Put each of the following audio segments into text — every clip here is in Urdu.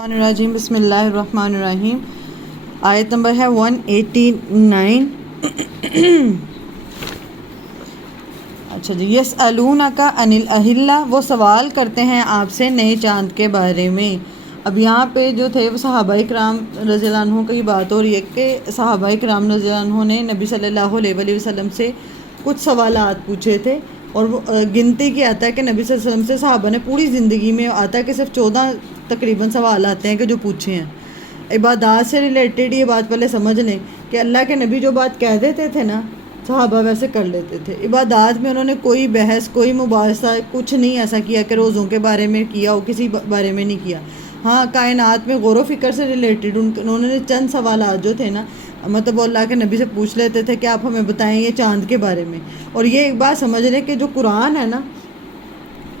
الرجیم بسم اللہ الرحمن الرحیم۔ آیت نمبر ہے 189۔ اچھا جی، یسألونک عن الاہلہ، وہ سوال کرتے ہیں آپ سے نئے چاند کے بارے میں۔ اب یہاں پہ جو تھے وہ صحابہ کرام رضی اللہ عنہ کی بات ہو رہی ہے کہ صحابہ کرام رضی اللہ عنہ نے نبی صلی اللہ علیہ وآلہ وسلم سے کچھ سوالات پوچھے تھے، اور وہ گنتی کی آتا ہے کہ نبی صلی اللہ علیہ وسلم سے صحابہ نے پوری زندگی میں آتا ہے کہ صرف 14 تقریباً سوال آتے ہیں کہ جو پوچھے ہیں عبادات سے ریلیٹڈ۔ یہ بات پہلے سمجھ لیں کہ اللہ کے نبی جو بات کہہ دیتے تھے نا، صحابہ ویسے کر لیتے تھے۔ عبادات میں انہوں نے کوئی بحث، کوئی مباحثہ کچھ نہیں ایسا کیا کہ روزوں کے بارے میں کیا ہو، کسی بارے میں نہیں کیا۔ ہاں، کائنات میں غور و فکر سے ریلیٹڈ انہوں نے چند سوالات جو تھے نا، مطلب وہ اللہ کے نبی سے پوچھ لیتے تھے کہ آپ ہمیں بتائیں یہ چاند کے بارے میں۔ اور یہ ایک بات سمجھ لیں کہ جو قرآن ہے نا،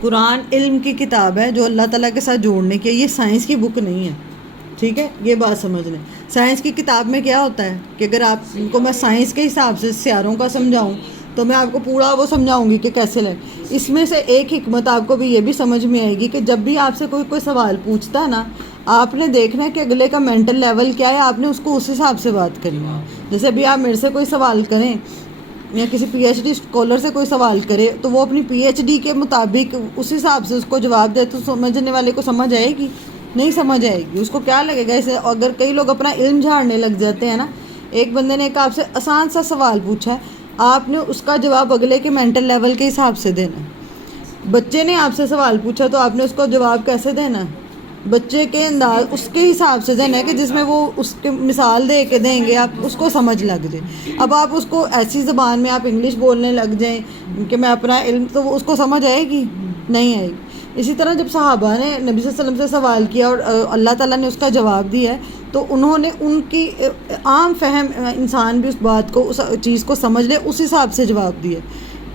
قرآن علم کی کتاب ہے جو اللہ تعالیٰ کے ساتھ جوڑنے کی، یہ سائنس کی بک نہیں ہے، ٹھیک ہے؟ یہ بات سمجھ لیں۔ سائنس کی کتاب میں کیا ہوتا ہے کہ اگر آپ کو میں سائنس کے حساب سے سیاروں کا سمجھاؤں تو میں آپ کو پورا وہ سمجھاؤں گی کہ کیسے لیں۔ اس میں سے ایک حکمت آپ کو بھی یہ بھی سمجھ میں آئے گی کہ جب بھی آپ سے کوئی سوال پوچھتا ہے نا، آپ نے دیکھنا ہے کہ اگلے کا مینٹل لیول کیا ہے، آپ نے اس کو اس حساب سے بات کرنی ہے۔ جیسے ابھی آپ میرے سے کوئی سوال کریں یا کسی پی ایچ ڈی اسکالر سے کوئی سوال کرے تو وہ اپنی پی ایچ ڈی کے مطابق اس حساب سے اس کو جواب دے، تو سمجھنے والے کو سمجھ آئے گی؟ نہیں سمجھ آئے گی، اس کو کیا لگے گا؟ اسے اگر کئی لوگ اپنا علم جھاڑنے لگ جاتے ہیں نا، ایک بندے نے ایک آپ سے آسان سا سوال پوچھا ہے، آپ نے اس کا جواب اگلے کے مینٹل لیول کے حساب سے دینا ہے۔ بچے نے آپ سے سوال پوچھا تو آپ نے اس کو جواب کیسے دینا ہے؟ بچے کے انداز اس کے حساب سے دینا ہے کہ جس میں وہ اس کے مثال دے کے دیں گے، آپ اس کو سمجھ لگ جائے۔ اب آپ اس کو ایسی زبان میں آپ انگلش بولنے لگ جائیں کہ میں اپنا علم، تو وہ اس کو سمجھ آئے گی؟ نہیں آئے گی۔ اسی طرح جب صحابہ نے نبی صلی اللہ علیہ وسلم سے سوال کیا اور اللہ تعالیٰ نے اس کا جواب دیا ہے، تو انہوں نے ان کی عام فہم انسان بھی اس بات کو، اس چیز کو سمجھ لے، اس حساب سے جواب دیا۔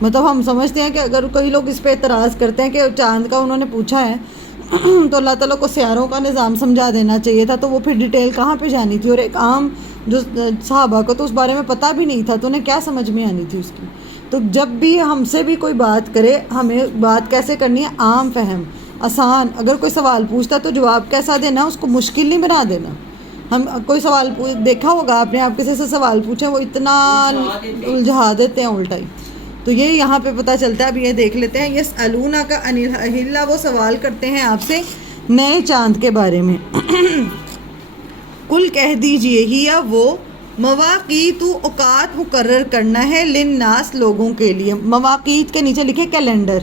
مطلب ہم سمجھتے ہیں کہ اگر کئی لوگ اس پہ اعتراض کرتے ہیں کہ چاند کا انہوں نے پوچھا ہے تو اللہ تعالیٰ کو سیاروں کا نظام سمجھا دینا چاہیے تھا، تو وہ پھر ڈیٹیل کہاں پہ جانی تھی؟ اور ایک عام جو صحابہ کو تو اس بارے میں پتہ بھی نہیں تھا، تو انہیں کیا سمجھ میں آنی تھی اس کی؟ تو جب بھی ہم سے بھی کوئی بات کرے، ہمیں بات کیسے کرنی ہے؟ عام فہم، آسان۔ اگر کوئی سوال پوچھتا تو جواب کیسا دینا، اس کو مشکل نہیں بنا دینا۔ ہم کوئی سوال دیکھا ہوگا آپ نے، آپ کسی سے سوال پوچھیں وہ اتنا الجھا دیتے ہیں الٹا ہی۔ تو یہ یہاں پہ پتہ چلتا ہے۔ اب یہ دیکھ لیتے ہیں، یسألونک عن الاہلہ، وہ سوال کرتے ہیں آپ سے نئے چاند کے بارے میں۔ کل کہہ دیجئے ہی وہ مواقیت، اوقات مقرر کرنا ہے، للناس، لوگوں کے لیے۔ مواقیت کے نیچے لکھے کیلنڈر۔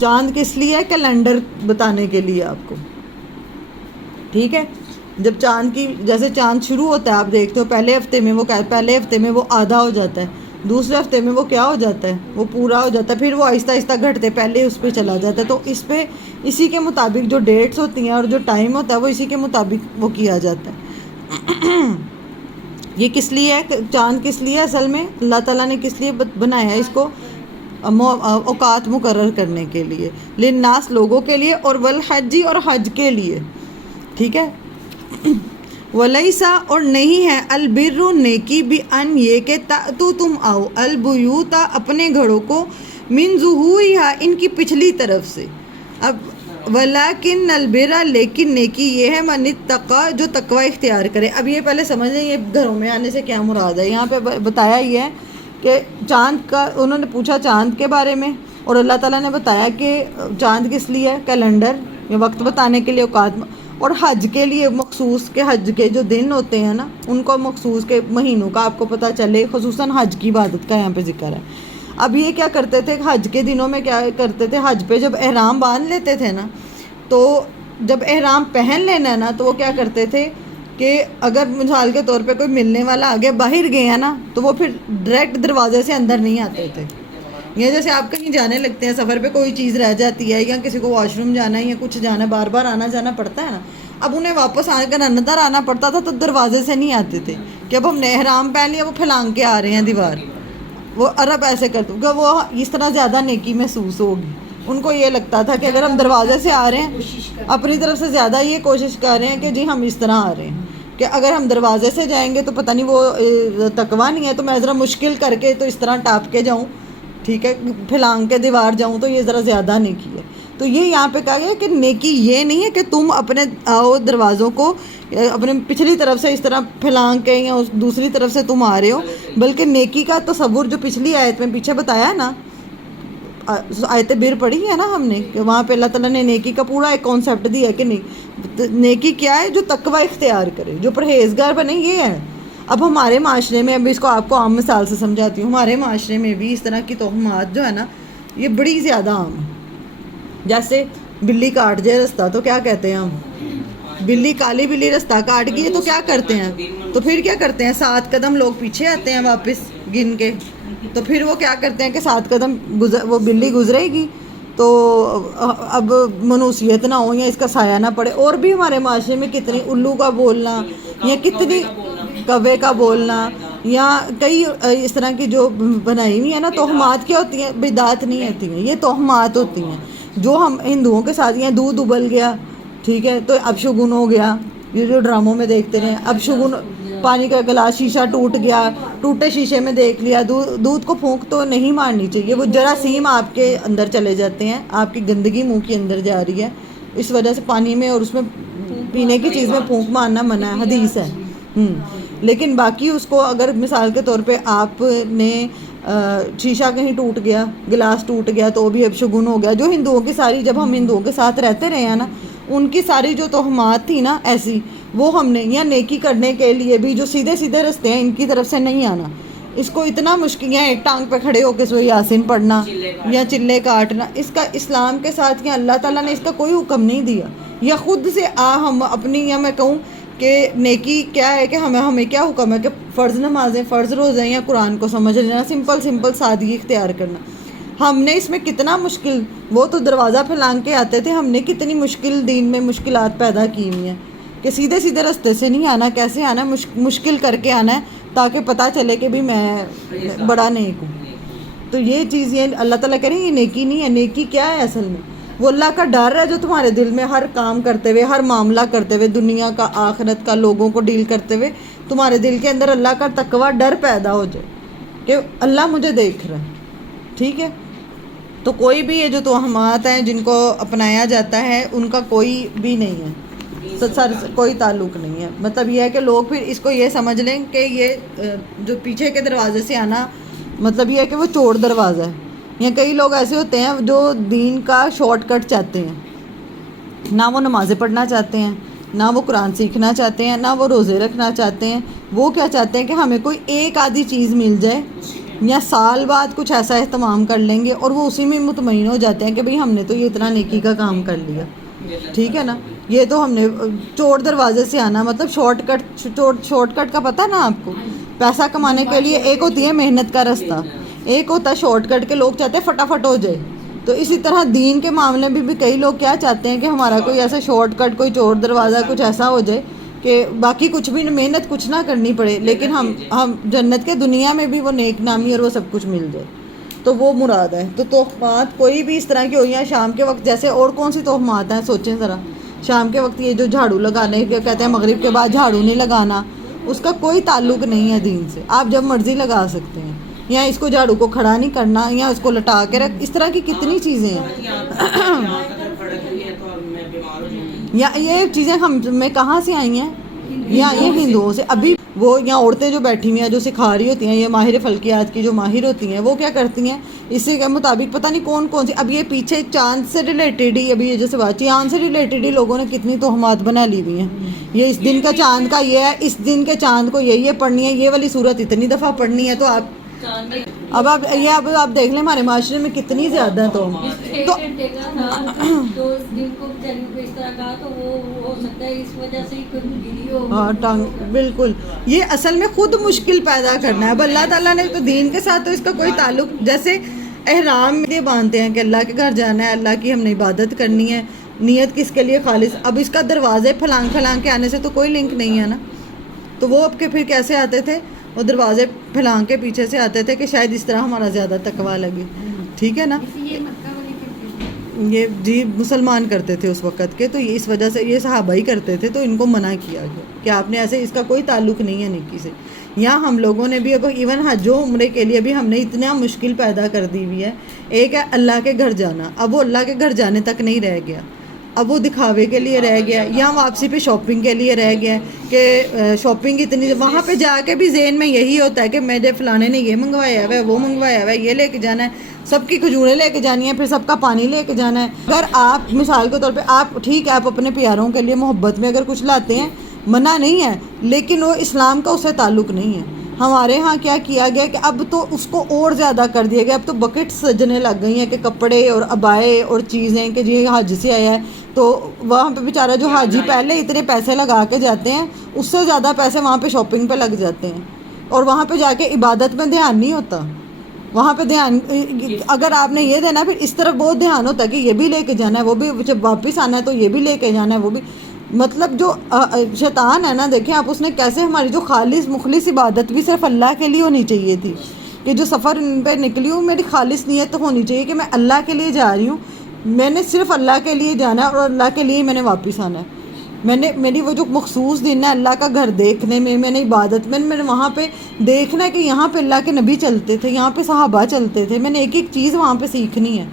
چاند کس لیے ہے؟ کیلنڈر بتانے کے لیے آپ کو، ٹھیک ہے؟ جب چاند کی، جیسے چاند شروع ہوتا ہے آپ دیکھتے ہو پہلے ہفتے میں وہ آدھا ہو جاتا ہے، دوسرے ہفتے میں وہ کیا ہو جاتا ہے؟ وہ پورا ہو جاتا ہے، پھر وہ آہستہ آہستہ گھٹتے پہلے اس پہ چلا جاتا ہے۔ تو اس پہ اسی کے مطابق جو ڈیٹس ہوتی ہیں اور جو ٹائم ہوتا ہے وہ اسی کے مطابق وہ کیا جاتا ہے۔ یہ کس لیے ہے؟ چاند کس لیے اصل میں اللہ تعالیٰ نے کس لیے بنایا ہے اس کو؟ اوقات مقرر کرنے کے لیے، للناس، لوگوں کے لیے، اور والحج، اور حج کے لیے، ٹھیک ہے؟ ولیسا، اور نہیں ہے، البر، نیکی، بان، یہ کہ تأتو، تم آؤ، البیوت، اپنے گھروں کو، من ظہورہا، ان کی پچھلی طرف سے۔ اب ولیکن البر، لیکن نیکی یہ ہے، من اتقی، جو تقوی اختیار کرے۔ اب یہ پہلے سمجھ لیں یہ گھروں میں آنے سے کیا مراد ہے۔ یہاں پہ بتایا یہ ہے کہ چاند کا انہوں نے پوچھا چاند کے بارے میں، اور اللہ تعالیٰ نے بتایا کہ چاند کس لیے ہے؟ کیلنڈر، یا وقت بتانے کے لیے، اوقات، اور حج کے لیے مخصوص، کے حج کے جو دن ہوتے ہیں نا ان کو مخصوص کے مہینوں کا آپ کو پتہ چلے، خصوصاً حج کی عبادت کا یہاں پہ ذکر ہے۔ اب یہ کیا کرتے تھے حج کے دنوں میں؟ کیا کرتے تھے حج پہ جب احرام باندھ لیتے تھے نا، تو جب احرام پہن لینا ہے نا تو وہ کیا کرتے تھے کہ اگر مثال کے طور پہ کوئی ملنے والا آگے باہر گیا نا تو وہ پھر ڈائریکٹ دروازے سے اندر نہیں آتے تھے۔ یہ جیسے آپ کہیں جانے لگتے ہیں، سفر پہ کوئی چیز رہ جاتی ہے یا کسی کو واش روم جانا ہے یا کچھ جانا ہے، بار بار آنا جانا پڑتا ہے نا، اب انہیں واپس آ کر اندر آنا پڑتا تھا تو دروازے سے نہیں آتے تھے کہ اب ہم نے احرام پہن لیا، وہ پھلانگ کے آ رہے ہیں دیوار۔ وہ عرب ایسے کرتے کہ وہ اس طرح زیادہ نیکی محسوس ہوگی، ان کو یہ لگتا تھا کہ اگر ہم دروازے سے آ رہے ہیں، اپنی طرف سے زیادہ یہ کوشش کر رہے ہیں کہ جی ہم اس طرح آ رہے ہیں، کہ اگر ہم دروازے سے جائیں گے تو پتہ نہیں وہ تقویٰ نہیں ہے، تو میں ذرا مشکل کر کے تو اس طرح ٹاپ کے جاؤں، ٹھیک ہے، پھلانگ کے دیوار جاؤں تو یہ ذرا زیادہ نیکی ہے۔ تو یہ یہاں پہ کہا گیا کہ نیکی یہ نہیں ہے کہ تم اپنے دروازوں کو اپنے پچھلی طرف سے اس طرح پھیلانگ کے یا اس دوسری طرف سے تم آ رہے ہو، بلکہ نیکی کا تصور جو پچھلی آیت میں پیچھے بتایا ہے نا، آیت بر پڑھی ہے نا ہم نے، کہ وہاں پہ اللہ تعالیٰ نے نیکی کا پورا ایک کانسیپٹ دیا ہے کہ نیکی کیا ہے، جو تقوی اختیار کرے، جو پرہیزگار بنے، یہ ہے۔ اب ہمارے معاشرے میں، اب اس کو آپ کو عام مثال سے سمجھاتی ہوں، ہمارے معاشرے میں بھی اس طرح کی توہمات جو ہے نا یہ بڑی زیادہ عام ہے۔ جیسے بلی کاٹ جائے رستہ تو کیا کہتے ہیں ہم، بلی کالی بلی رستہ کاٹ گئی تو کیا کرتے ہیں، تو پھر کیا کرتے ہیں، 7 قدم لوگ پیچھے آتے ہیں واپس گن کے، تو پھر وہ کیا کرتے ہیں کہ 7 قدم وہ بلی گزرے گی تو اب منوسیت نہ ہو یا اس کا سایہ نہ پڑے۔ اور بھی ہمارے معاشرے میں کتنی الو کا بولنا یا کتنی کوے کا بولنا یا کئی اس طرح کی جو بنائی ہوئی ہے نا توہمات، کیا ہوتی ہیں، بدعات نہیں ہوتی ہیں، یہ توہمات ہوتی ہیں جو ہم ہندوؤں کے ساتھ، ہیں دودھ ابل گیا، ٹھیک ہے، تو اب شگن ہو گیا، یہ جو ڈراموں میں دیکھتے ہیں، اب شگن، پانی کا گلاس شیشہ ٹوٹ گیا، ٹوٹے شیشے میں دیکھ لیا، دودھ کو پھونک تو نہیں مارنی چاہیے، وہ جراثیم آپ کے اندر چلے جاتے ہیں، آپ کی گندگی منہ کے اندر جا رہی ہے، اس وجہ سے پانی میں اور اس میں پینے کی چیز میں پھونک مارنا منع ہے، حدیث ہے۔ لیکن باقی اس کو اگر مثال کے طور پہ آپ نے شیشہ کہیں ٹوٹ گیا، گلاس ٹوٹ گیا تو بھی اب شگن ہو گیا، جو ہندوؤں کی ساری، جب ہم ہندوؤں کے ساتھ رہتے رہے ہیں نا، ان کی ساری جو توہمات تھی نا ایسی، وہ ہم نے یا نیکی کرنے کے لیے بھی جو سیدھے سیدھے رستے ہیں ان کی طرف سے نہیں آنا، اس کو اتنا مشکل، یا ایک ٹانگ پہ کھڑے ہو کے سورہ یاسین پڑھنا یا چلے کاٹنا، اس کا اسلام کے ساتھ یا اللہ تعالیٰ نے اس کا کوئی حکم نہیں دیا، یا خود سے ہم اپنی، یا میں کہوں کہ نیکی کیا ہے کہ ہمیں کیا حکم ہے کہ فرض نمازیں، فرض روزے یا قرآن کو سمجھ لینا، سمپل سادگی اختیار کرنا۔ ہم نے اس میں کتنا مشکل، وہ تو دروازہ پھیلانگ کے آتے تھے، ہم نے کتنی مشکل دین میں مشکلات پیدا کی ہوئی ہیں کہ سیدھے سیدھے رستے سے نہیں آنا، کیسے آنا ہے، مشکل کر کے آنا ہے تاکہ پتہ چلے کہ بھی میں بڑا نیک ہوں۔ تو یہ چیز، یہ اللہ تعالیٰ کہہ رہے ہیں یہ نیکی نہیں ہے۔ نیکی کیا ہے اصل میں؟ وہ اللہ کا ڈر ہے جو تمہارے دل میں ہر کام کرتے ہوئے، ہر معاملہ کرتے ہوئے، دنیا کا، آخرت کا، لوگوں کو ڈیل کرتے ہوئے تمہارے دل کے اندر اللہ کا تقوی، ڈر پیدا ہو جائے کہ اللہ مجھے دیکھ رہا ہے، ٹھیک ہے۔ تو کوئی بھی یہ جو توہمات ہیں جن کو اپنایا جاتا ہے ان کا کوئی بھی نہیں ہے، سر کوئی تعلق نہیں ہے۔ مطلب یہ ہے کہ لوگ پھر اس کو یہ سمجھ لیں کہ یہ جو پیچھے کے دروازے سے آنا، مطلب یہ ہے کہ وہ چور دروازہ ہے، یا کئی لوگ ایسے ہوتے ہیں جو دین کا شارٹ کٹ چاہتے ہیں، نہ وہ نمازیں پڑھنا چاہتے ہیں، نہ وہ قرآن سیکھنا چاہتے ہیں، نہ وہ روزے رکھنا چاہتے ہیں، وہ کیا چاہتے ہیں کہ ہمیں کوئی ایک آدھی چیز مل جائے یا سال بعد کچھ ایسا اہتمام کر لیں گے، اور وہ اسی میں مطمئن ہو جاتے ہیں کہ بھئی ہم نے تو یہ اتنا نیکی کا کام کر لیا، ٹھیک ہے نا۔ یہ تو ہم نے چور دروازے سے آنا، مطلب شارٹ کٹ کا پتہ نا آپ کو، پیسہ کمانے کے لیے ایک ہوتی ہے محنت کا رستہ، ایک ہوتا ہے شارٹ کٹ کے، لوگ چاہتے ہیں فٹافٹ ہو جائے۔ تو اسی طرح دین کے معاملے میں بھی کئی لوگ کیا چاہتے ہیں کہ ہمارا کوئی ایسا شارٹ کٹ، کوئی چور دروازہ کچھ ایسا ہو جائے کہ باقی کچھ بھی محنت کچھ نہ کرنی پڑے، لیکن ہم جنت کے دنیا میں بھی وہ نیک نامی اور وہ سب کچھ مل جائے، تو وہ مراد ہے۔ تو توہمات کوئی بھی اس طرح کی ہوئی ہیں شام کے وقت، جیسے اور کون سی توہمات ہیں سوچیں ذرا، شام کے وقت یہ جو جھاڑو لگانے کے کہتے ہیں مغرب کے بعد جھاڑو نہیں لگانا، اس کا کوئی تعلق نہیں ہے دین سے، آپ جب مرضی لگا سکتے ہیں، یا اس کو جھاڑو کو کھڑا نہیں کرنا، یا اس کو لٹا کے رکھ، اس طرح کی کتنی چیزیں ہیں۔ یا یہ چیزیں ہم میں کہاں سے آئی ہیں؟ یا یہ ہندوؤں سے۔ ابھی وہ یا عورتیں جو بیٹھی ہوئی ہیں جو سکھا رہی ہوتی ہیں، یہ ماہر فلکیات کی جو ماہر ہوتی ہیں، وہ کیا کرتی ہیں اسی کے مطابق پتہ نہیں کون سی، اب یہ پیچھے چاند سے ریلیٹڈ ہی، ابھی یہ جیسے بات چاند سے ریلیٹڈ ہی لوگوں نے کتنی توہمات بنا لی ہوئی ہیں، یہ اس دن کا چاند کا یہ ہے، اس دن کے چاند کو یہ پڑھنی ہے، یہ والی صورت اتنی دفعہ پڑھنی ہے، تو آپ اب آپ دیکھ لیں ہمارے معاشرے میں کتنی زیادہ ہے تو بالکل، یہ اصل میں خود مشکل پیدا کرنا ہے۔ اب اللہ تعالیٰ نے تو دین کے ساتھ تو اس کا کوئی تعلق، جیسے احرام یہ باندھتے ہیں کہ اللہ کے گھر جانا ہے، اللہ کی ہم نے عبادت کرنی ہے، نیت کس کے لیے خالص، اب اس کا دروازے پھلانگ کے آنے سے تو کوئی لنک نہیں ہے نا، تو وہ اب کے پھر کیسے آتے تھے، وہ دروازے پھلانگ کے پیچھے سے آتے تھے کہ شاید اس طرح ہمارا زیادہ تقویٰ لگے، ٹھیک ہے نا۔ یہ جی مسلمان کرتے تھے اس وقت کے، تو اس وجہ سے یہ صحابہ ہی کرتے تھے، تو ان کو منع کیا گیا کہ آپ نے ایسے، اس کا کوئی تعلق نہیں ہے نیکی سے. یہاں ہم لوگوں نے بھی اب ایون حج و عمرے کے لیے بھی ہم نے اتنا مشکل پیدا کر دی ہوئی ہے. ایک ہے اللہ کے گھر جانا، اب وہ اللہ کے گھر جانے تک نہیں رہ گیا، اب وہ دکھاوے کے لیے رہ گیا، یا واپسی پہ شاپنگ کے لیے رہ گیا کہ شاپنگ اتنی، وہاں پہ جا کے بھی ذہن میں یہی ہوتا ہے کہ میرے فلانے نے یہ منگوایا ہوا ہے، وہ منگوایا ہوا ہے، یہ لے کے جانا ہے، سب کی کھجوریں لے کے جانی ہیں، پھر سب کا پانی لے کے جانا ہے. اگر آپ مثال کے طور پہ آپ ٹھیک ہے آپ اپنے پیاروں کے لیے محبت میں اگر کچھ لاتے ہیں، منع نہیں ہے، لیکن وہ اسلام کا اس سے تعلق نہیں ہے. ہمارے ہاں کیا کیا گیا کہ اب تو اس کو اور زیادہ کر دیا گیا، اب تو بکٹ سجنے لگ گئی ہیں کہ کپڑے اور عبائے اور چیزیں کہ جی حج سے آیا ہے، تو وہاں پہ بیچارہ جو حاجی پہلے اتنے پیسے لگا کے جاتے ہیں، اس سے زیادہ پیسے وہاں پہ شاپنگ پہ لگ جاتے ہیں، اور وہاں پہ جا کے عبادت میں دھیان نہیں ہوتا. وہاں پہ دھیان اگر آپ نے یہ دینا، پھر اس طرف بہت دھیان ہوتا ہے کہ یہ بھی لے کے جانا ہے، وہ بھی جب واپس آنا ہے تو یہ بھی لے کے جانا ہے، وہ بھی مطلب جو شیطان ہے نا، دیکھیں آپ اس نے کیسے ہماری جو خالص مخلص عبادت بھی صرف اللہ کے لیے ہونی چاہیے تھی، کہ جو سفر پہ نکلی ہوں میری خالص نیت ہونی چاہیے کہ میں اللہ کے لیے جا رہی ہوں، میں نے صرف اللہ کے لیے جانا ہے اور اللہ کے لیے میں نے واپس آنا ہے. میری وہ جو مخصوص دن ہے اللہ کا گھر دیکھنے میں نے عبادت میں نے وہاں پہ دیکھنا ہے کہ یہاں پہ اللہ کے نبی چلتے تھے، یہاں پہ صحابہ چلتے تھے، میں نے ایک ایک چیز وہاں پہ سیکھنی ہے.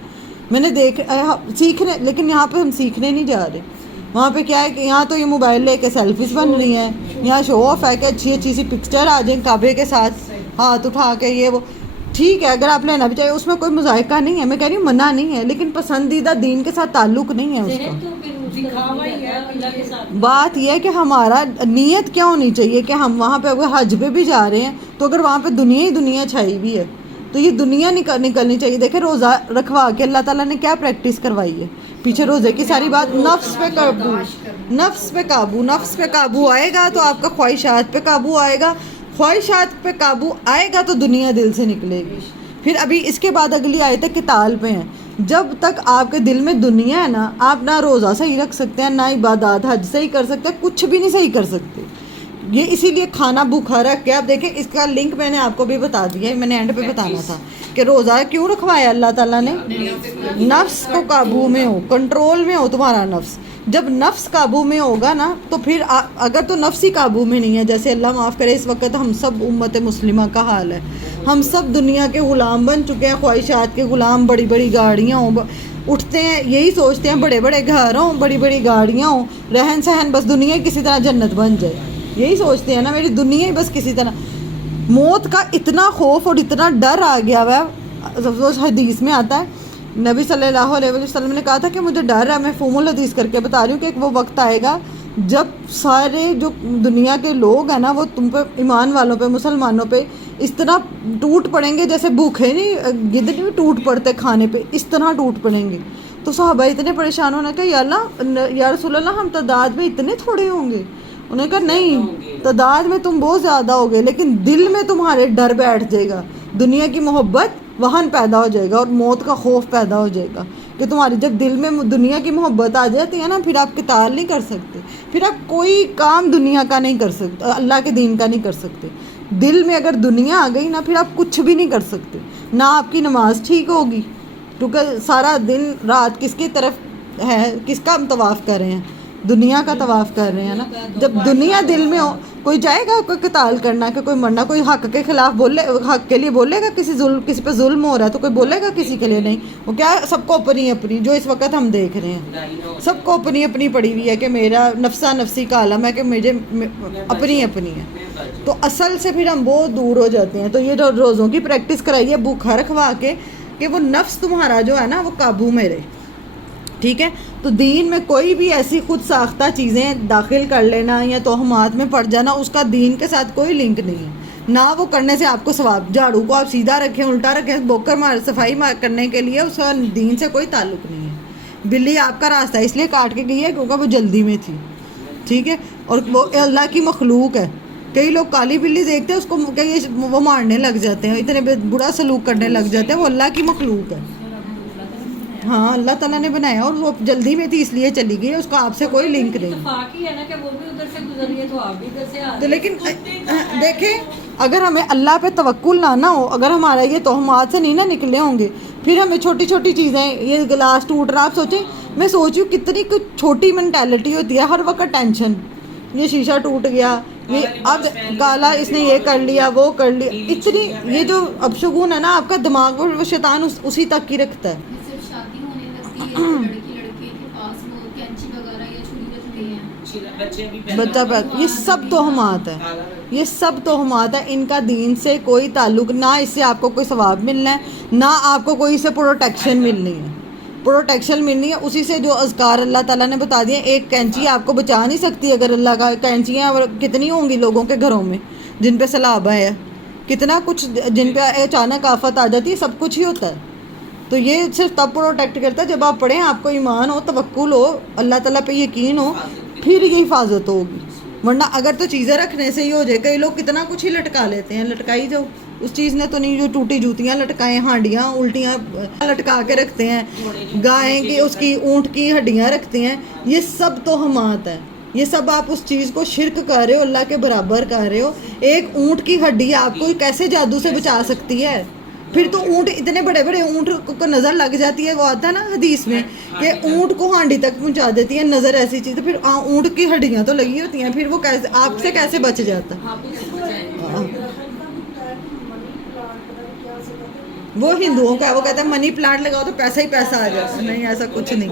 میں نے سیکھنے، لیکن یہاں پہ ہم سیکھنے نہیں جا رہے. وہاں پہ کیا ہے کہ یہاں تو یہ موبائل لے کے سیلفیز بن رہی ہیں، یہاں شو آف ہے کہ اچھی اچھی سی پکچر آ جائیں کعبے کے ساتھ ہاتھ اٹھا کے، یہ وہ ٹھیک ہے اگر آپ لینا بھی چاہیے، اس میں کوئی مذائقہ نہیں ہے، میں کہہ رہی ہوں منع نہیں ہے، لیکن پسندیدہ دین کے ساتھ تعلق نہیں ہے اس کا. بات یہ ہے کہ ہمارا نیت کیا ہونی چاہیے کہ ہم وہاں پہ اگر حج پہ بھی جا رہے ہیں تو اگر وہاں پہ دنیا ہی دنیا چھائی ہوئی ہے تو یہ دنیا نکلنی چاہیے. دیکھیں روزہ رکھوا کے اللہ تعالیٰ نے کیا پریکٹس کروائی ہے پیچھے روزے کی ساری بات، نفس پہ قابو، نفس پہ قابو، نفس پہ قابو آئے گا تو آپ کا خواہشات پہ قابو آئے گا، خواہشات پہ قابو آئے گا تو دنیا دل سے نکلے گی. پھر ابھی اس کے بعد اگلی آیت قتال پہ ہیں. جب تک آپ کے دل میں دنیا ہے نا، آپ نہ روزہ صحیح رکھ سکتے ہیں، نہ عبادات حج صحیح کر سکتے ہیں، کچھ بھی نہیں صحیح کر سکتے. یہ اسی لیے کھانا بھوکھا رکھ کے، آپ دیکھیں اس کا لنک میں نے آپ کو بھی بتا دیا ہے، میں نے اینڈ پہ بتانا تھا کہ روزہ کیوں رکھوایا اللہ تعالیٰ نے، نفس کو قابو میں ہو، کنٹرول میں ہو تمہارا نفس. جب نفس قابو میں ہوگا نا تو پھر اگر تو نفس ہی قابو میں نہیں ہے، جیسے اللہ معاف کرے اس وقت ہم سب امت مسلمہ کا حال ہے، ہم سب دنیا کے غلام بن چکے ہیں، خواہشات کے غلام، بڑی بڑی گاڑیاں ہوں، اٹھتے ہیں یہی سوچتے ہیں بڑے بڑے گھر ہوں، بڑی بڑی گاڑیاں ہوں، رہن سہن بس دنیا کسی طرح جنت بن جائے، یہی سوچتے ہیں نا میری دنیا ہی بس کسی طرح. موت کا اتنا خوف اور اتنا ڈر آ گیا ہوا ہے، حدیث میں آتا ہے نبی صلی اللہ علیہ وسلم نے کہا تھا کہ مجھے ڈر ہے، میں مفہوم الحدیث کر کے بتا رہی ہوں کہ ایک وہ وقت آئے گا جب سارے جو دنیا کے لوگ ہیں نا وہ تم پہ، ایمان والوں پہ، مسلمانوں پہ اس طرح ٹوٹ پڑیں گے جیسے بھوکے نہیں گدڑ بھی ٹوٹ پڑتے کھانے پہ، اس طرح ٹوٹ پڑیں گے. تو صحابہ اتنے پریشان ہونا کہ یا اللہ یا رسول اللہ ہم تعداد میں اتنے تھوڑے ہوں گے. انہوں نے کہا نہیں، تعداد میں تم بہت زیادہ ہوگے لیکن دل میں تمہارے ڈر بیٹھ جائے گا، دنیا کی محبت وہن پیدا ہو جائے گا اور موت کا خوف پیدا ہو جائے گا کہ تمہاری جب دل میں دنیا کی محبت آ جاتی ہے نا، پھر آپ قتال نہیں کر سکتے، پھر آپ کوئی کام دنیا کا نہیں کر سکتے، اللہ کے دین کا نہیں کر سکتے. دل میں اگر دنیا آ گئی نا پھر آپ کچھ بھی نہیں کر سکتے، نہ آپ کی نماز ٹھیک ہوگی کیونکہ سارا دن رات کس کی طرف ہے، کس کا ہم طواف کر رہے ہیں، دنیا کا طواف کر رہے ہیں نا. جب دنیا دل میں ہو کوئی جائے گا کوئی قتال کرنا کہ کوئی مرنا، کوئی حق کے خلاف بولے، حق کے لیے بولے گا، کسی پہ ظلم ہو رہا ہے تو کوئی بولے گا کسی کے لیے نہیں. وہ کیا سب کو اپنی اپنی، جو اس وقت ہم دیکھ رہے ہیں سب کو اپنی اپنی پڑی ہوئی ہے کہ میرا نفسا نفسی کا عالم ہے کہ مجھے اپنی اپنی ہے. تو اصل سے پھر ہم بہت دور ہو جاتے ہیں. تو یہ جو روزوں کی پریکٹس کرائیے بھوکھا رکھوا کے کہ وہ نفس تمہارا جو ہے نا وہ قابو میں رہے، ٹھیک ہے. تو دین میں کوئی بھی ایسی خود ساختہ چیزیں داخل کر لینا یا توہمات میں پڑ جانا، اس کا دین کے ساتھ کوئی لنک نہیں ہے، نہ وہ کرنے سے آپ کو ثواب. جھاڑو کو آپ سیدھا رکھیں، الٹا رکھیں، بوکر صفائی کرنے کے لیے اس کا دین سے کوئی تعلق نہیں ہے. بلی آپ کا راستہ اس لیے کاٹ کے گئی ہے کیونکہ وہ جلدی میں تھی، ٹھیک ہے، اور وہ اللہ کی مخلوق ہے. کئی لوگ کالی بلی دیکھتے ہیں اس کو وہ مارنے لگ جاتے ہیں، اتنے برا سلوک کرنے لگ جاتے ہیں. وہ اللہ کی مخلوق ہے، ہاں اللہ تعالیٰ نے بنایا اور وہ جلدی میں تھی اس لیے چلی گئی، اس کا آپ سے کوئی لنک نہیں. تو لیکن دیکھیں اگر ہمیں اللہ پہ توکل نہ ہو، اگر ہمارا یہ توہمات سے نہیں نہ نکلے ہوں گے پھر ہمیں چھوٹی چھوٹی چیزیں، یہ گلاس ٹوٹ رہا، آپ سوچیں، میں سوچ رہی ہوں کتنی کچھ چھوٹی مینٹیلٹی ہوتی ہے، ہر وقت ٹینشن، یہ شیشہ ٹوٹ گیا، یہ اب کالا اس نے یہ کر لیا وہ کر لیا، اتنی یہ جو اب شگون ہے نا آپ کا دماغ، وہ شیطان اسی تک کی رکھتا ہے. جب شادی ہونے لگتی ہے لڑکی لڑکے کے پاس وہ کینچی وغیرہ یا چھری رکھتے ہیں، بچہ یہ سب توہمات ہے، یہ سب توہمات ہے، ان کا دین سے کوئی تعلق، نہ اس سے آپ کو کوئی ثواب ملنا ہے، نہ آپ کو کوئی سے پروٹیکشن ملنی ہے. پروٹیکشن ملنی ہے اسی سے جو اذکار اللہ تعالیٰ نے بتا دیے. ایک کینچی آپ کو بچا نہیں سکتی، اگر اللہ کا کینچیاں کتنی ہوں گی لوگوں کے گھروں میں جن پہ سلابہ ہے، کتنا کچھ جن پہ اچانک آفت آ جاتی ہے، سب کچھ ہی ہوتا ہے. تو یہ صرف تب پروٹیکٹ کرتا ہے جب آپ پڑھیں، آپ کو ایمان ہو، توکل ہو، اللہ تعالیٰ پہ یقین ہو، پھر یہ حفاظت ہوگی. ورنہ اگر تو چیزیں رکھنے سے ہی ہو جائے، کئی لوگ کتنا کچھ ہی لٹکا لیتے ہیں، لٹکائی جاؤ، اس چیز نے تو نہیں، جو ٹوٹی جوتیاں لٹکائیں، ہانڈیاں الٹیاں لٹکا کے رکھتے ہیں، گائیں کی اس کی اونٹ کی ہڈیاں رکھتے ہیں، یہ سب توہمات ہے. یہ سب آپ اس چیز کو شرک کر رہے ہو، اللہ کے برابر کر رہے ہو. ایک اونٹ کی ہڈی آپ کو کیسے جادو سے بچا سکتی ہے؟ پھر تو اونٹ، اتنے بڑے بڑے اونٹ کو نظر لگ جاتی ہے، وہ آتا ہے نا حدیث میں کہ اونٹ کو ہانڈی تک پہنچا دیتی ہے نظر، ایسی چیز. پھر اونٹ کی ہڈیاں تو لگی ہوتی ہیں، پھر وہ کیسے آپ سے کیسے بچ جاتا ہے؟ وہ ہندوؤں کا ہے، وہ کہتے ہیں منی پلانٹ لگاؤ تو پیسہ ہی پیسہ آ جاتا ہے. نہیں، ایسا کچھ نہیں،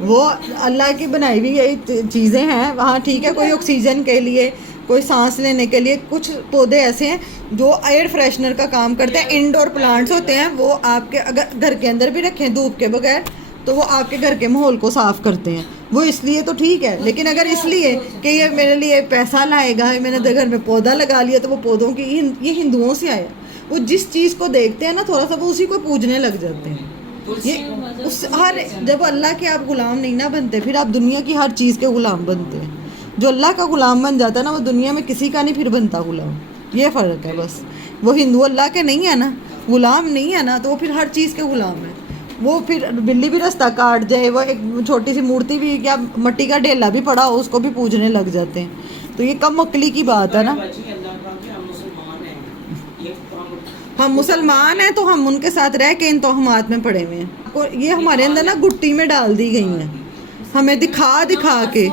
وہ اللہ کی بنائی ہوئی یہی چیزیں ہیں. ہاں ٹھیک ہے، کوئی آکسیجن کے لیے، کوئی سانس لینے کے لیے، کچھ پودے ایسے ہیں جو ایئر فریشنر کا کام کرتے ہیں، انڈور پلانٹس ہوتے ہیں، وہ آپ کے اگر گھر کے اندر بھی رکھیں دھوپ کے بغیر تو وہ آپ کے گھر کے ماحول کو صاف کرتے ہیں. وہ اس لیے تو ٹھیک ہے، لیکن اگر اس لیے کہ یہ میرے لیے پیسہ لائے گا، میں نے گھر میں پودا لگا لیا، تو وہ پودوں کی یہ ہندوؤں سے آیا. وہ جس چیز کو دیکھتے ہیں نا تھوڑا سا، وہ اسی کو پوجنے لگ جاتے ہیں. یہ اس ہر جب اللہ کے آپ غلام نہیں نہ بنتے، پھر آپ دنیا کی ہر چیز کے غلام بنتے ہیں. جو اللہ کا غلام بن جاتا ہے نا، وہ دنیا میں کسی کا نہیں پھر بنتا غلام. یہ فرق ہے بس. وہ ہندو اللہ کے نہیں ہے نا، غلام نہیں ہے نا، تو وہ پھر ہر چیز کے غلام ہے. وہ پھر بلی بھی راستہ کاٹ جائے، وہ ایک چھوٹی سی مورتی بھی، کیا مٹی کا ڈھیلا بھی پڑا ہو، اس کو بھی پوجنے لگ جاتے ہیں. تو یہ کم عقلی کی بات ہے نا. ہم مسلمان ہیں تو ہم ان کے ساتھ رہ کے ان توہمات میں پڑے ہوئے ہیں. یہ ہمارے اندر نا گٹی میں ڈال دی گئی ہیں، ہمیں دکھا دکھا کے،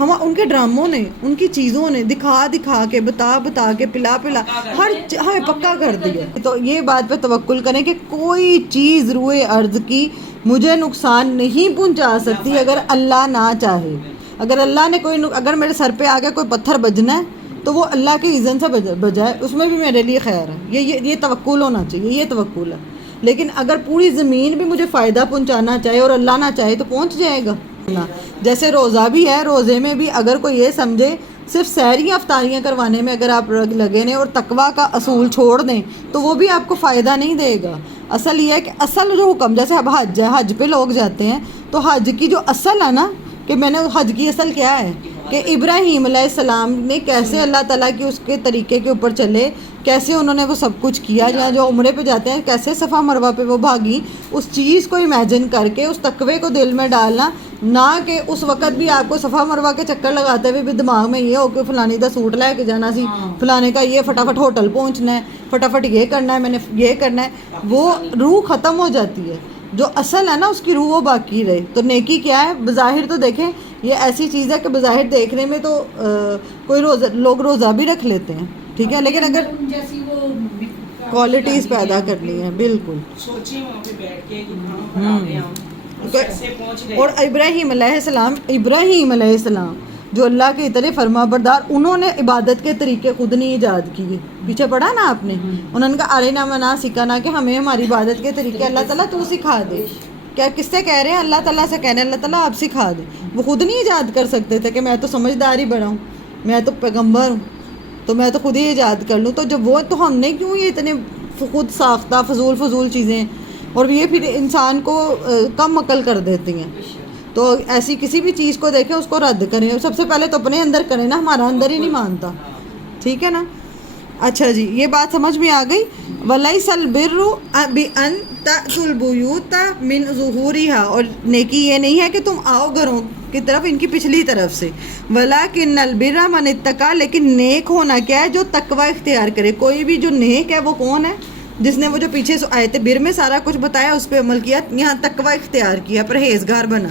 ہم ان کے ڈراموں نے، ان کی چیزوں نے دکھا دکھا کے، بتا بتا کے، پلا پلا ہر ہمیں پکا کر دیا. تو یہ بات پہ توکل کریں کہ کوئی چیز روئے ارض کی مجھے نقصان نہیں پہنچا سکتی اگر اللہ نہ چاہے. اگر اللہ نے اگر میرے سر پہ آ کے کوئی پتھر بجنا ہے تو وہ اللہ کے اذن سے بجائے، اس میں بھی میرے لیے خیر ہے. یہ توکل ہونا چاہیے، یہ توکل ہے. لیکن اگر پوری زمین بھی مجھے فائدہ پہنچانا چاہے اور اللہ نہ چاہے تو پہنچ جائے گا. جیسے روزہ بھی ہے، روزے میں بھی اگر کوئی یہ سمجھے صرف سحریاں افطاریاں کروانے میں اگر آپ لگے نے اور تقویٰ کا اصول چھوڑ دیں تو وہ بھی آپ کو فائدہ نہیں دے گا. اصل یہ ہے کہ اصل جو حکم، جیسے اب حج ہے، حج پہ لوگ جاتے ہیں، تو حج کی جو اصل ہے نا، کہ میں نے حج کی اصل کیا ہے کہ ابراہیم علیہ السلام نے کیسے اللہ تعالیٰ کی اس کے طریقے کے اوپر چلے، کیسے انہوں نے وہ سب کچھ کیا. جہاں جو عمرے پہ جاتے ہیں کیسے صفا مروہ پہ وہ بھاگی، اس چیز کو امیجن کر کے اس تقوی کو دل میں ڈالنا، نہ کہ اس وقت بھی آپ کو صفا مروہ کے چکر لگاتے ہوئے بھی دماغ میں یہ ہو کہ فلانی دا سوٹ لے کے جانا سی، فلانے کا یہ فٹافٹ ہوٹل پہنچنا ہے، فٹافٹ یہ کرنا ہے، میں نے یہ کرنا ہے. وہ روح ختم ہو جاتی ہے. جو اصل ہے نا اس کی روح وہ باقی رہے. تو نیکی کیا ہے؟ بظاہر تو دیکھیں یہ ایسی چیز ہے کہ بظاہر دیکھنے میں تو کوئی لوگ روزہ بھی رکھ لیتے ہیں، ٹھیک ہے، لیکن اگر کوالٹیز پیدا کرنی ہے، بالکل. اور ابراہیم علیہ السلام جو اللہ کے اتنے فرما بردار، انہوں نے عبادت کے طریقے خود نہیں ایجاد کیے. پیچھے پڑھا نا آپ نے، انہوں نے کہا ارنا منا سکھانا، کہ ہمیں ہماری عبادت کے طریقے اللہ تعالیٰ تو سکھا دے. کیا کس سے کہہ رہے ہیں؟ اللہ تعالیٰ سے کہہ رہے ہیں اللہ تعالیٰ آپ سکھا دے. وہ خود نہیں ایجاد کر سکتے تھے کہ میں تو سمجھدار ہی بڑا ہوں، میں تو پیغمبر ہوں، تو میں تو خود ہی ایجاد کر لوں. تو جب وہ، تو ہم نے کیوں یہ اتنے خود ساختہ فضول چیزیں، اور یہ پھر انسان کو کم عقل کر دیتی ہیں. تو ایسی کسی بھی چیز کو دیکھیں اس کو رد کریں. سب سے پہلے تو اپنے اندر کریں نا، ہمارا اندر ہی نہیں مانتا، ٹھیک ہے نا. اچھا جی، یہ بات سمجھ میں آ گئی. وَلَيْسَ الْبِرُّ بِأَن تَأْتُوا الْبُيُوتَ مِنْ ظُهُورِهَا، اور نیکی یہ نہیں ہے کہ تم آؤ گھروں کی طرف ان کی پچھلی طرف سے. وَلَكِنَّ الْبِرَّ مَنِ اتَّقَىٰ، لیکن نیک ہونا کیا ہے؟ جو تقوی اختیار کرے. کوئی بھی جو نیک ہے وہ کون ہے؟ جس نے وہ جو پیچھے آیت بر میں سارا کچھ بتایا اس پہ عمل کیا، یہاں تقوی اختیار کیا، پرہیزگار بنا۔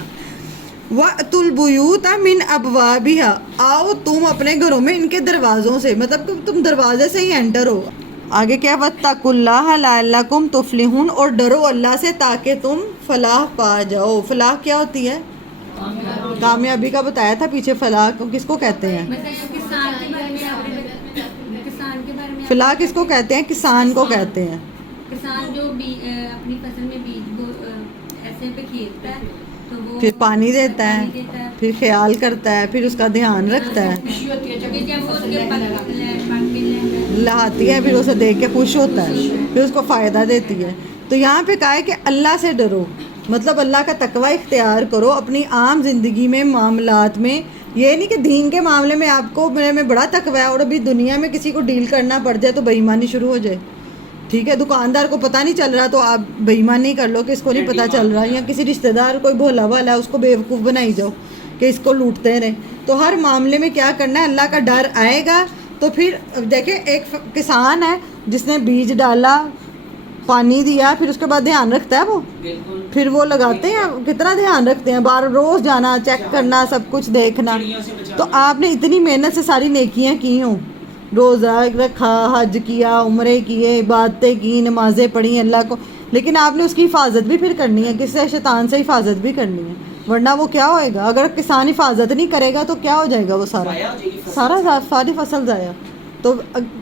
وَأْتُوا الْبُيُوتَ مِنْ أَبْوَابِهَا، آؤ تم اپنے گھروں میں ان کے دروازوں سے، مطلب کہ تم دروازے سے ہی انٹر ہو۔ آگے کیا وَاتَّقُوا اللَّهَ لَعَلَّكُمْ تُفْلِحُونَ، اور ڈرو اللہ سے تاکہ تم فلاح پا جاؤ۔ فلاح کیا ہوتی ہے؟ کامیابی کا بتایا تھا پیچھے، فلاح کو کس کو کہتے ہیں؟ کسان کے بارے میں، کسان کے بارے میں فلاح کس کو کہتے ہیں؟ کسان کو کہتے ہیں۔ کسان جو اپنی فصل میں بیج کو ایسے پہ کھیتتا ہے تو وہ پھر پانی دیتا ہے، پھر خیال کرتا ہے، پھر اس کا دھیان رکھتا ہے، جب وہ اس کے پک لہاتی ہے، پھر اسے دیکھ کے خوش ہوتا ہے، پھر اس کو فائدہ دیتی ہے۔ تو یہاں پہ کہا ہے کہ اللہ سے ڈرو، مطلب اللہ کا تقوی اختیار کرو اپنی عام زندگی میں، معاملات میں۔ یہ نہیں کہ دین کے معاملے میں آپ کو میرے میں بڑا تقوی ہے اور ابھی دنیا میں کسی کو ڈیل کرنا پڑ جائے تو بے ایمانی شروع ہو جائے، ٹھیک ہے؟ دکاندار کو پتہ نہیں چل رہا تو آپ بے ایمانی کر لو کہ اس کو نہیں پتہ چل رہا، یا کسی رشتہ دار کوئی بھولا بھالا ہے اس کو بیوقوف بنائی جاؤ کہ اس کو لوٹتے رہیں۔ تو ہر معاملے میں کیا کرنا ہے، اللہ کا ڈر آئے گا تو پھر دیکھیں ایک کسان ہے جس نے بیج ڈالا، پانی دیا، پھر اس کے بعد دھیان رکھتا ہے وہ، پھر وہ لگاتے ہیں، کتنا دھیان رکھتے ہیں، بار روز جانا، چیک کرنا، سب کچھ دیکھنا۔ تو آپ نے اتنی محنت سے ساری نیکیاں کی ہوں، روزہ رکھا، حج کیا، عمرے کیے، عبادتیں کی، نمازیں پڑھی اللہ کو، لیکن آپ نے اس کی حفاظت بھی پھر کرنی ہے، کس سے؟ شیطان سے حفاظت بھی کرنی ہے، ورنہ وہ کیا ہوئے گا؟ اگر کسان حفاظت نہیں کرے گا تو کیا ہو جائے گا؟ وہ ساری فصل ضائع۔ تو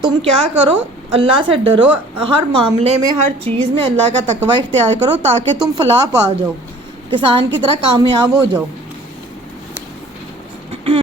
تم کیا کرو، اللہ سے ڈرو، ہر معاملے میں، ہر چیز میں اللہ کا تقوی اختیار کرو تاکہ تم فلاح پا جاؤ، کسان کی طرح کامیاب ہو جاؤ۔